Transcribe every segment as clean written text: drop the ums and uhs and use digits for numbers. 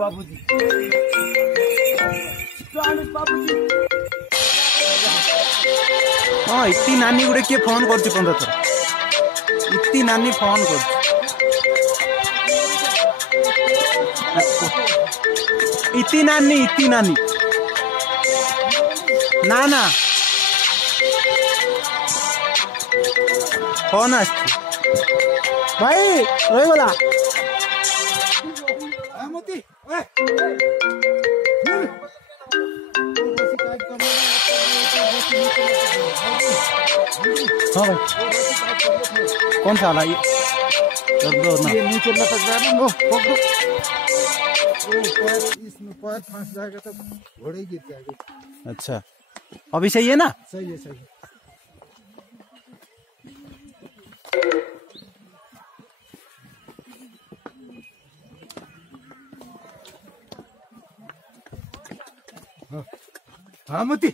बाबूजी हाँ इतनी नानी गुड़े किए फोन कर 15 थर इतनी नानी फोन कर इतनी नानी ना ना फोन आस भाई रही बोला हाँ भाई कौन सा वाला ये नीचे लटक रहा है ना वो इसमें पैर फंस जाएगा तो घोड़े गिर जाएगा। अच्छा अभी सही है ना? सही है सही है। हाँ मोती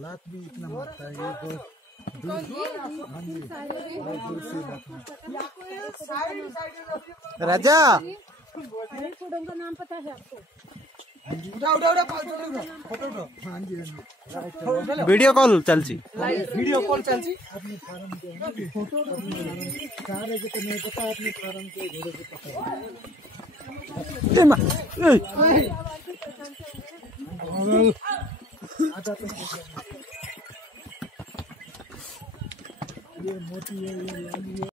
लात भी इतना मारता है ये राजा का नाम पता है आपको? वीडियो कॉल चलची वीडियो कॉल चलची अपने फार्म के फोटो सारे जो नहीं पता अपने फार्म के घोड़े को पता